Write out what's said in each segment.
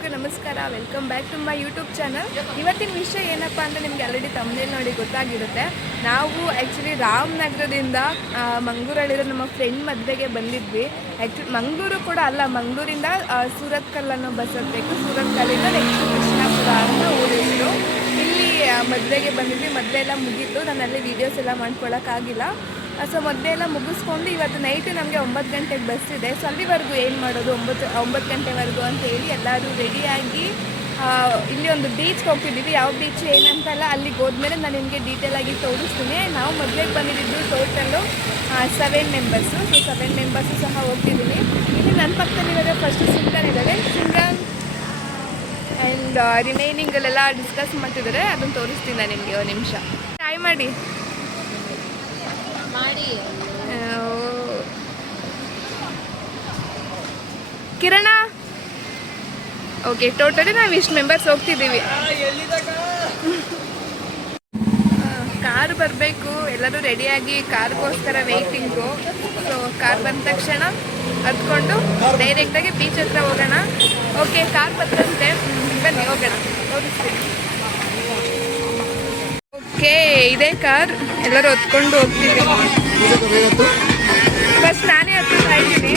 ಎಲ್ಲರಿಗೂ ನಮಸ್ಕಾರ. Welcome back to my YouTube channel. ಇವತ್ತಿನ ವಿಷಯ ಏನಪ್ಪ ಅಂದರೆ ನಿಮಗೆ ಆಲ್ರೆಡಿ ತಮ್ಮನೇಲಿ ನೋಡಿ ಗೊತ್ತಾಗಿರುತ್ತೆ. ನಾವು ಆ್ಯಕ್ಚುಲಿ ರಾಮನಗರದಿಂದ ಮಂಗಳೂರಲ್ಲಿರೋ ನಮ್ಮ ಫ್ರೆಂಡ್ ಮದುವೆಗೆ ಬಂದಿದ್ವಿ. ಆ್ಯಕ್ಚುಲಿ ಮಂಗಳೂರು ಕೂಡ ಅಲ್ಲ, ಮಂಗಳೂರಿಂದ ಸೂರತ್ಕಲ್ ಅನ್ನೋ ಬಸ್ ಹತ್ತಬೇಕು. ಸೂರತ್ಕಲ್ಲಿಂದ ನೆಕ್ಸ್ಟ್ ಕೃಷ್ಣಾಪುರ ಅಂತ ಊರಿದ್ರು. ಇಲ್ಲಿ ಮದುವೆಗೆ ಬಂದಿದ್ವಿ. ಮದುವೆ ಎಲ್ಲ ಮುಗೀತು. ನಾನು ಅಲ್ಲಿ ವೀಡಿಯೋಸ್ ಎಲ್ಲ ಮಾಡ್ಕೊಳ್ಳೋಕ್ಕಾಗಿಲ್ಲ. ಸೊ ಮದುವೆ ಎಲ್ಲ ಮುಗಿಸ್ಕೊಂಡು ಇವತ್ತು ನೈಟು ನಮಗೆ 9 ಗಂಟೆಗೆ ಬಸ್ ಇದೆ. ಸೊ ಅಲ್ಲಿವರೆಗೂ ಏನು ಮಾಡೋದು, 9 ಗಂಟೆವರೆಗೂ ಅಂತ ಹೇಳಿ ಎಲ್ಲರೂ ರೆಡಿಯಾಗಿ ಇಲ್ಲಿ ಒಂದು ಬೀಚ್ಗೆ ಹೋಗ್ತಿದ್ದೀವಿ. ಯಾವ ಬೀಚ್ ಏನಂತಲ್ಲ, ಅಲ್ಲಿಗೆ ಹೋದ್ಮೇಲೆ ನಾನು ನಿಮಗೆ ಡೀಟೇಲಾಗಿ ತೋರಿಸ್ತೀನಿ. ನಾವು ಮದುವೆಗೆ ಬಂದಿದ್ದು ಟೋಟಲ್ಲು 7 ಮೆಂಬರ್ಸು. ಸೊ 7 ಮೆಂಬರ್ಸು ಸಹ ಹೋಗ್ತಿದ್ದೀನಿ. ಇಲ್ಲಿ ನನ್ನ ಪಕ್ಕದಲ್ಲಿರೋದೇ ಫಸ್ಟ್ ಸಿಂಗನ್ ಇದ್ದಾರೆ. ಸಿಂಗನ್ ಆ್ಯಂಡ್ ರಿಮೈನಿಂಗಲ್ಲೆಲ್ಲ ಡಿಸ್ಕಸ್ ಮಾಡ್ತಿದ್ದಾರೆ. ಅದನ್ನು ತೋರಿಸ್ತೀನಿ ನಾನು ನಿಮಗೆ. ಒಂದು ನಿಮಿಷ ಟ್ರೈ ಮಾಡಿ. ಕಿರಣ, ಓಕೆ, ಟೋಟಲಿ ನಾವು ಇಷ್ಟು ಮೆಂಬರ್ಸ್ ಹೋಗ್ತಿದ್ದೀವಿ. ಕಾರ್ ಬರಬೇಕು, ಎಲ್ಲರೂ ರೆಡಿಯಾಗಿ ಕಾರ್ಗೋಸ್ಕರ ವೆಯ್ಟಿಂಗು. ಸೊ ಕಾರ್ ಬಂದ ತಕ್ಷಣ ಹತ್ಕೊಂಡು ಡೈರೆಕ್ಟಾಗಿ ಬೀಚ್ ಹತ್ರ ಹೋಗೋಣ. ಓಕೆ, ಕಾರ್ ಬರ್ತಂತೆ, ಬನ್ನಿ ಹೋಗೋಣ, ತೋರಿಸ್ತೀನಿ. ಓಕೆ, ಇದೇ ಕಾರ್, ಎಲ್ಲರೂ ಹೊತ್ಕೊಂಡು ಹೋಗ್ತೀವಿ. ಫಸ್ಟ್ ನಾನೇ ಹತ್ತಾ ಇದ್ದೀನಿ.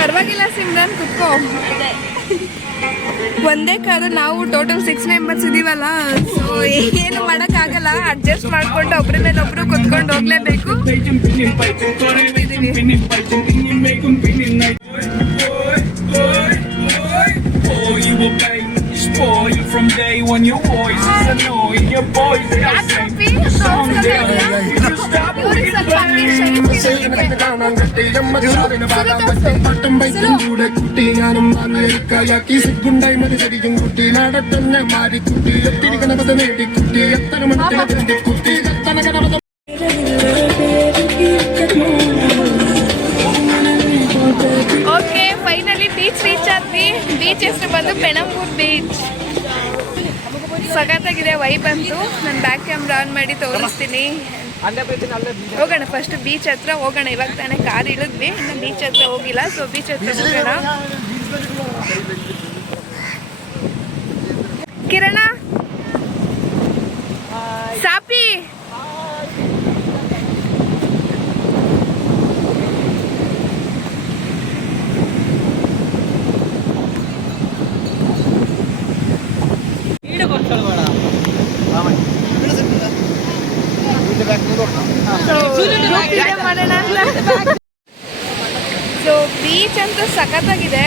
ಪರವಾಗಿಲ್ಲ ಸಿಮ್ರನ್, ಕುತ್ಕೋ. ಒಂದೇ ಕಾರು, ನಾವು ಟೋಟಲ್ 6 ಮೆಂಬರ್ಸ್ ಇದೀವಲ್ಲ. ಸೊ ಏನು ಮಾಡೋಕ್ಕಾಗಲ್ಲ, ಅಡ್ಜಸ್ಟ್ ಮಾಡ್ಕೊಂಡು ಒಬ್ಬರ ಮೇಲೆ ಒಬ್ರು ಕುತ್ಕೊಂಡು ಹೋಗ್ಲೇಬೇಕು. From day one your voice is annoying, your boys are saying okay, finally beach reach ಆದ್ವಿ. ಬೀಚ್ ಹೆಸರು ಬಂದು ಪೆಣಂಬೂರ್ ಬೀಚ್. ಸಖತ್ತಾಗಿದೆ, ವೈಬ್ ಬಂತು. ನಾನು ಬ್ಯಾಕ್ ಕ್ಯಾಮ್ರಾ ಆನ್ ಮಾಡಿ ತೋರಿಸ್ತೀನಿ. ಹೋಗೋಣ, ಫಸ್ಟ್ ಬೀಚ್ ಹತ್ರ ಹೋಗೋಣ. ಇವಾಗ ತಾನೇ ಕಾರ್ ಇಳಿದ್ವಿ, ಇನ್ನು ಬೀಚ್ ಹತ್ರ ಹೋಗಿಲ್ಲ. ಸೊ ಬೀಚ್ ಹತ್ರ ಹೋಗೋಣ. ಕಿರಣ, ಸಾಪಿ, ಮಾಡೋಣ ಅಂತ. ಸೊ ಬೀಚ್ ಅಂತೂ ಸಖತ್ತಾಗಿದೆ,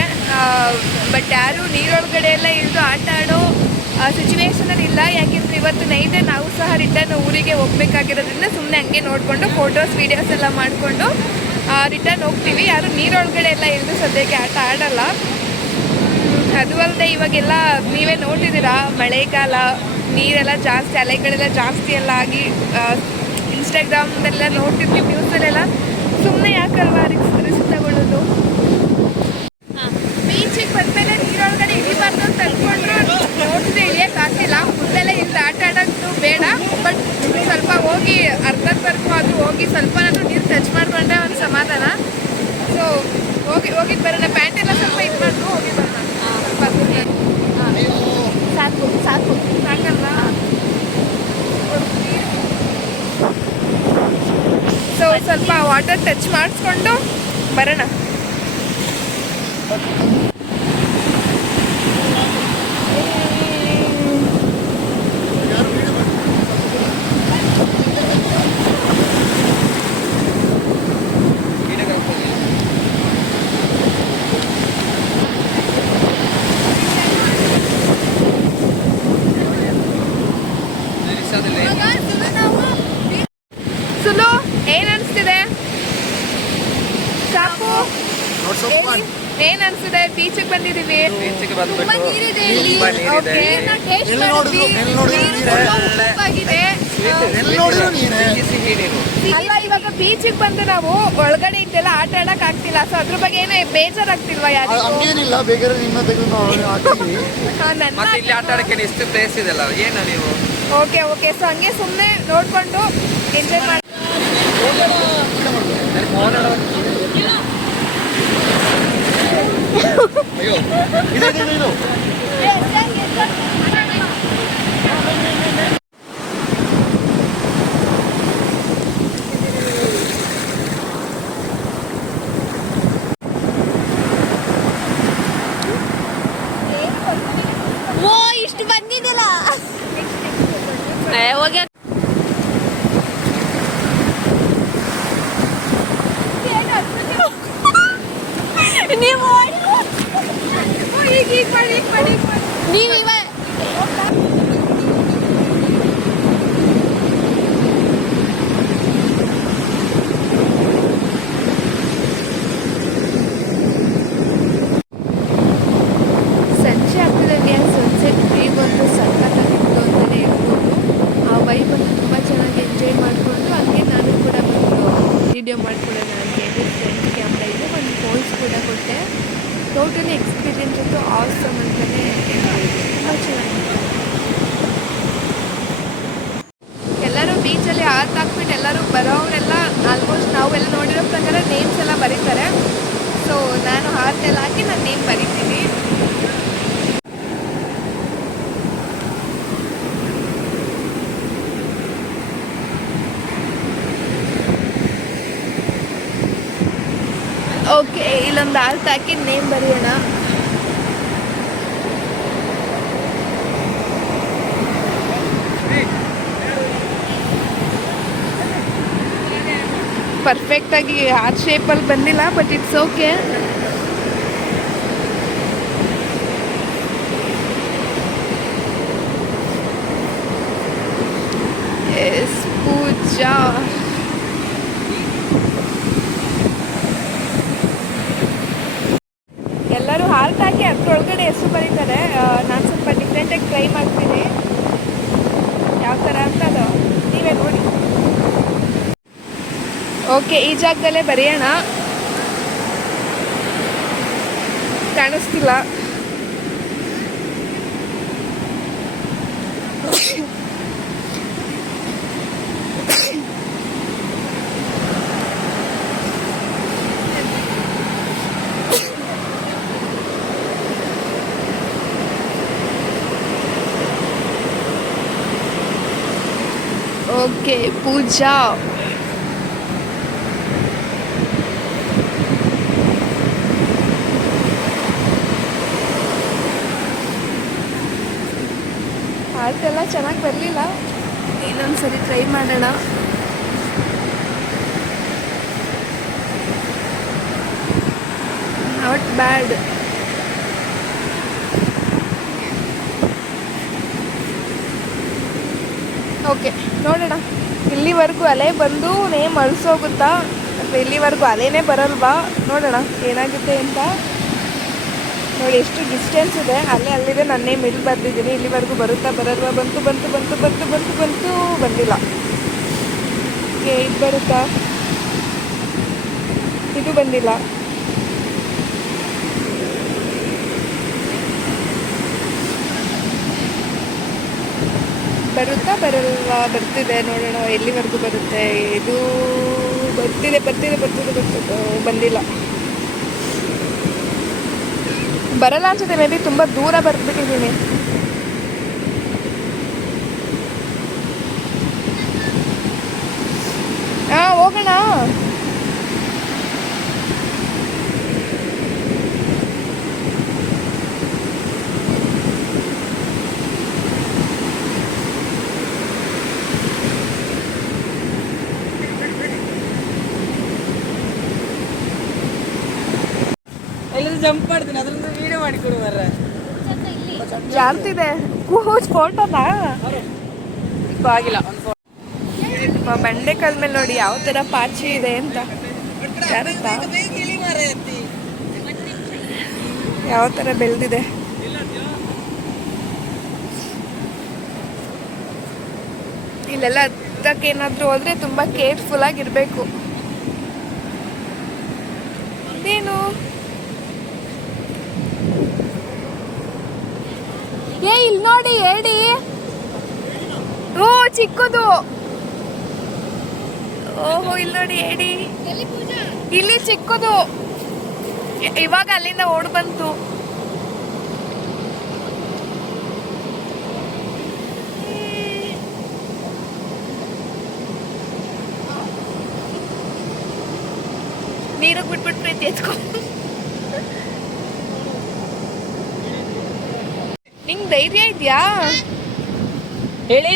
ಬಟ್ ಯಾರು ನೀರೊಳಗಡೆ ಎಲ್ಲ ಇಳಿದು ಆಟ ಆಡೋ ಸಿಚುವೇಶನಲ್ಲಿ ಇಲ್ಲ. ಯಾಕೆಂದರೆ ಇವತ್ತು ನೈಟೇ ನಾವು ಸಹ ರಿಟರ್ನ್ ಊರಿಗೆ ಹೋಗ್ಬೇಕಾಗಿರೋದ್ರಿಂದ ಸುಮ್ಮನೆ ಹಂಗೆ ನೋಡಿಕೊಂಡು ಫೋಟೋಸ್ ವೀಡಿಯೋಸ್ ಎಲ್ಲ ಮಾಡಿಕೊಂಡು ರಿಟರ್ನ್ ಹೋಗ್ತೀವಿ. ಯಾರು ನೀರೊಳಗಡೆ ಎಲ್ಲ ಇಳಿದು ಸದ್ಯಕ್ಕೆ ಆಟ ಆಡಲ್ಲ. ಅದು ಅಲ್ಲದೆ ಇವಾಗೆಲ್ಲ ನೀವೇ ನೋಡ್ತಿದ್ದೀರಾ, ಮಳೆಗಾಲ, ನೀರೆಲ್ಲ ಜಾಸ್ತಿ, ಅಲೆಗಳೆಲ್ಲ ಜಾಸ್ತಿ ಎಲ್ಲ ಆಗಿ ಇನ್ಸ್ಟಾಗ್ರಾಮ್ದೆಲ್ಲ ನೋಡ್ತಿರ್ತೀವಿ, ನ್ಯೂಸಲ್ಲೆಲ್ಲ. ಸುಮ್ಮನೆ ಯಾಕಲ್ವಾ ರಿಸ್ಕ್ ತಗೊಳ್ಳೋದು. ಬೀಚಿಗೆ ಬಂದಮೇಲೆ ನೀರೊಳಗಡೆ ಇಳಿಬಾರ್ದು ಅಂತ ಅಂದ್ಕೊಂಡ್ರು ನೋಡ್ತಿದ್ರೆ ಇಳಿಯೋಕ್ಕಾಗ್ತಿಲ್ಲ. ಮುಂದೆಲ್ಲ ಇಳಿದು ಆಟ ಆಡೋದು ಬೇಡ, ಬಟ್ ಸ್ವಲ್ಪ ಹೋಗಿ ಅರ್ಧಕ್ಕರ್ಕು ಆದರೂ ಹೋಗಿ ಸ್ವಲ್ಪನಾದ್ರೂ ನೀರು ಟಚ್ ಮಾಡಿಕೊಂಡ್ರೆ ಒಂದು ಸಮಾಧಾನ. ಸೊ ಹೋಗಿ ಬರೋಣ. ಪ್ಯಾಂಟೆಲ್ಲ ಸ್ವಲ್ಪ ಇದು ಮಾಡಿದ್ರು ಹೋಗಿ ಬರೋಣ. ಸಾಕಲ್ಲ. ಸೊ ಸ್ವಲ್ಪ ವಾಟರ್ ಟಚ್ ಮಾಡಿಸ್ಕೊಂಡು ಬರೋಣ. ಸುಲು, ಏನ್ ಅನಿಸ್ತಿದೆ? ಸಾಕು, ಏನ್ ಅನ್ಸಿದೆ? ಬೀಚಿಗೆ ಬಂದಿದೀವಿ. ಎಲ್ಲಿ ನೋಡಿದ್ರು ನೀನೆ. ಸಿಹಿ ನೀರು. ಅಲ್ಲ ಇವಾಗ ಬೀಚಿಗೆ ಬಂದು ನಾವು ಒಳಗಡೆ ಇದ್ದೆಲ್ಲ ಆಟ ಆಡಕ್ ಆಗ್ತಿಲ್ಲ, ಸೊ ಅದ್ರ ಬಗ್ಗೆ ಏನೋ ಬೇಜಾರಾಗ್ತಿಲ್ವಾ ಯಾರು? ಹಂಗೇನಿಲ್ಲ, ಬೇಕಾದ್ರೆ ನಿಮ್ಮ ತೆಗೆದು ನಾವು ಹಾಕ್ತೀವಿ. ಮತ್ತೆ ಇಲ್ಲಿ ಆಟ ಆಡಕ್ಕೆ ಎಷ್ಟು ಪ್ಲೇಸ್ ಇದೆಲ್ಲ, ಏನು ನೀವು? ಓಕೆ ಓಕೆ, ಸೊ ಹಂಗೆ ಸುಮ್ಮನೆ ನೋಡ್ಕೊಂಡು ಎಂಜಾಯ್ ಮಾಡಿ. ಅಯ್ಯೋ ಇದು ಇದು ಇದು ಓ ಇಷ್ಟು ಬಂದಿದ್ದಲ್ಲ ಹೋಗಿ ನೀವು ಈಗ ಮಾಡಿ ನೀವು ಇವ ಸಂಜೆ ಆಗ್ತಿದ್ದಂಗೆ ಸನ್ಸೆಟ್ ವ್ಯೂ ಒಂದು ಸಖತ್ತಾಗಿತ್ತು ಅಂತಲೇ ಹೇಳ್ಬೋದು. ಆ ವೈಬನ್ನು ತುಂಬ ಚೆನ್ನಾಗಿ ಎಂಜಾಯ್ ಮಾಡಿಕೊಂಡು ಹಂಗೆ ನಾನು ಕೂಡ ಒಂದು ವಿಡಿಯೋ ಮಾಡ್ಕೊಳ್ಳೋಣ ಅಂತ ಹೇಳಿ ಫ್ರಂಟ್ ಕ್ಯಾಮ್ರಾ ಇದೆ, ಒಂದು ಪೋಸ್ ಕೂಡ ಕೊಟ್ಟೆ. ಟೋಟಲಿ ಎಕ್ಸ್ಪೀರಿಯನ್ಸ್ ಅಂತೂ ಆಸಮ್ ಅಂತಲೇ ಹೇಳ್ಬೋದು, ತುಂಬ ಚೆನ್ನಾಗಿತ್ತು. ಎಲ್ಲರೂ ಬೀಚಲ್ಲಿ ಹಾತ್ ಹಾಕ್ಬಿಟ್ಟು ಎಲ್ಲರೂ ಬರೋವರೆಲ್ಲ ಆಲ್ಮೋಸ್ಟ್ ನಾವೆಲ್ಲ ನೋಡಿರೋ ಪ್ರಕಾರ ನೇಮ್ಸ್ ಎಲ್ಲ ಬರೀತಾರೆ. ಸೊ ನಾನು ಹಾರ್ಟೆಲ್ಲ ಹಾಕಿ ನಾನು ನೇಮ್ ಬರೀತೀನಿ. ಓಕೆ, ಇಲ್ಲೊಂದು ಹಾರ್ಟ್ ಹಾಕಿ ನೇಮ್ ಬರೆಯೋಣ. ಪರ್ಫೆಕ್ಟಾಗಿ ಹಾರ್ಟ್ ಶೇಪಲ್ಲಿ ಬಂದಿಲ್ಲ, ಬಟ್ ಇಟ್ಸ್ ಓಕೆ. ಎಸ್ ಪೂಜಾ. ಎಲ್ಲರೂ ಹಾರ್ಟ್ ಹಾಕಿ ಅದ್ರೊಳಗಡೆ ಹೆಸರು ಬರೀತಾರೆ. ನಾನು ಸ್ವಲ್ಪ ಡಿಫ್ರೆಂಟಾಗಿ ಟ್ರೈ ಮಾಡ್ತೀನಿ ಯಾವ ಥರ ಅಂತ, ಅದು ನೀವೇ ನೋಡಿ. ಓಕೆ, ಈ ಜಾಗದಲ್ಲೇ ಬರೆಯೋಣ. ಕಾಣಿಸ್ತಿಲ್ಲ. ಓಕೆ, ಪೂಜಾ. ಆರ್ಟ್ ಎಲ್ಲ ಚೆನ್ನಾಗಿ ಬರಲಿಲ್ಲ, ಇನ್ನೊಂದು ಸರಿ ಟ್ರೈ ಮಾಡೋಣ. Not bad. ಓಕೆ, ನೋಡೋಣ. ಇಲ್ಲಿವರೆಗೂ ಅಲೆ ಬಂದು ನೇಮ್ ಅಳಿಸೋಗುತ್ತಾ ಅಥವಾ ಇಲ್ಲಿವರೆಗೂ ಅಲೆನೇ ಬರಲ್ವಾ, ನೋಡೋಣ ಏನಾಗುತ್ತೆ ಅಂತ. ನೋಡಿ ಎಷ್ಟು ಡಿಸ್ಟೆನ್ಸ್ ಇದೆ, ಅಲ್ಲಿದೆ. ನನ್ನ ನೇಮ್ ಇಲ್ಲಿ ಬರ್ದಿದ್ದೀನಿ. ಇಲ್ಲಿವರೆಗೂ ಬರುತ್ತಾ ಬರಲ್ವಾ? ಬಂತು ಬಂತು ಬಂತು ಬಂತು ಬಂತು ಬಂತು ಬಂದಿಲ್ಲ. ಓಕೆ, ಇದು ಬರುತ್ತಾ? ಇದು ಬಂದಿಲ್ಲ. ಬರುತ್ತಾ ಬರಲ್ವಾ? ಬರ್ತಿದೆ, ನೋಡೋಣ ಎಲ್ಲಿವರೆಗೂ ಬರುತ್ತೆ. ಇದು ಬರ್ತಿದೆ ಬರ್ತಿದೆ ಬರ್ತಿದೆ ಬರ್ತಿದೆ, ಬಂದಿಲ್ಲ. ಬರಲ್ಲ ಅನ್ಸುತ್ತೆ, ಮೇ ಬಿ ತುಂಬ ದೂರ ಬರ್ಬಿಟ್ಟಿದ್ದೀನಿ. ಹಾಂ, ಹೋಗೋಣ. ಜಂಪ್ ಮಾಡ್ತೀನಿ, ಅದ್ರಿಂದ ವಿಡಿಯೋ ಮಾಡಿಕೊಡು ಮಾರ್ರೆ. ಜಾರ್ತಿದೆ ಫೋಟೋನಾ? ಆಗಿಲ್ಲ, ಬಂಡೆಕಲ್ ಮೇಲೆ ನೋಡಿ ಯಾವ ಥರ ಪಾಚಿ ಇದೆ ಅಂತ. ಜಾರುತ್ತಾ? ಯಾವ ಥರ ಬೆಳೆದಿದೆ. ಇಲ್ಲೆಲ್ಲ ಹತ್ತಕ್ಕೆ ಏನಾದರೂ ಹೋದರೆ ತುಂಬ ಕೇರ್ಫುಲ್ ಆಗಿರಬೇಕು. ಏನು ಇಲ್ಲಿ ನೋಡಿ ಹೇಳಿ. ಓ ಚಿಕ್ಕದು. ಓಹೋ ಇಲ್ಲಿ ನೋಡಿ ಹೇಳಿ, ಇಲ್ಲಿ ಚಿಕ್ಕದು. ಇವಾಗ ಅಲ್ಲಿಂದ ಓಡ್ ಬಂತು. ನೀರಿಗೆ ಬಿಟ್ಬಿಟ್ಟು ಪ್ರೀತಿ ಎತ್ಕೊ. ನಿಂಗೆ ಧೈರ್ಯ ಇದೆಯಾ? ಹೇಳಿ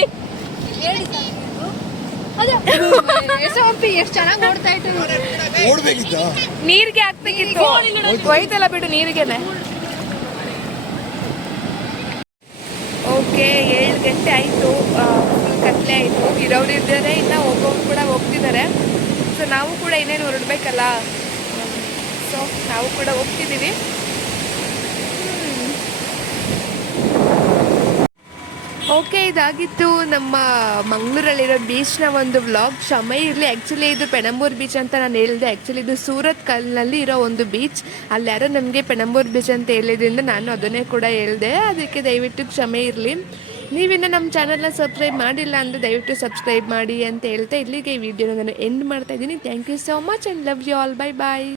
ಎಷ್ಟು ಚೆನ್ನಾಗಿ ಓಡ್ತಾ ಇತ್ತು. ಓಡ್ಬೇಕಿತ್ತ ನೀರಿಗೆ ಹಾಕ್ಬೇಕಿತ್ತು. ಹೋಯ್ತಲ್ಲ ಬಿಡು ನೀರಿಗೆನೆ. ಓಕೆ 7 ಗಂಟೆ ಆಯಿತು. ಫುಲ್ ಕತ್ಲೆ ಆಯಿತು. ಇರೋರು ಇದ್ದಾರೆ, ಇನ್ನು ಹೋಗೋರು ಕೂಡ ಹೋಗ್ತಿದ್ದಾರೆ. ಸೊ ನಾವು ಕೂಡ ಇನ್ನೇನು ಹೊರಡ್ಬೇಕಲ್ಲ, ಸೊ ನಾವು ಕೂಡ ಹೋಗ್ತಿದ್ದೀವಿ. ಓಕೆ, ಇದಾಗಿತ್ತು ನಮ್ಮ ಮಂಗಳೂರಲ್ಲಿರೋ ಬೀಚ್ನ ಒಂದು ವ್ಲಾಗ್. ಕ್ಷಮೆ ಇರಲಿ, ಆ್ಯಕ್ಚುಲಿ ಇದು ಪೆಣಂಬೂರು ಬೀಚ್ ಅಂತ ನಾನು ಹೇಳಿದೆ. ಆ್ಯಕ್ಚುಲಿ ಇದು ಸೂರತ್ ಕಲ್ನಲ್ಲಿ ಇರೋ ಒಂದು ಬೀಚ್. ಅಲ್ಲಿ ಯಾರೋ ನಮಗೆ ಪೆಣಂಬೂರು ಬೀಚ್ ಅಂತ ಹೇಳಿದ್ರಿಂದ ನಾನು ಅದನ್ನೇ ಕೂಡ ಹೇಳಿದೆ. ಅದಕ್ಕೆ ದಯವಿಟ್ಟು ಕ್ಷಮೆ ಇರಲಿ. ನೀವಿನ್ನು ನಮ್ಮ ಚಾನಲ್ನ ಸಬ್ಸ್ಕ್ರೈಬ್ ಮಾಡಿಲ್ಲ ಅಂದರೆ ದಯವಿಟ್ಟು ಸಬ್ಸ್ಕ್ರೈಬ್ ಮಾಡಿ ಅಂತ ಹೇಳ್ತಾ ಇಲ್ಲಿಗೆ ಈ ವಿಡಿಯೋನ ನಾನು ಎಂಡ್ ಮಾಡ್ತಾ ಇದ್ದೀನಿ. Thank you so much and love you all. Bye bye.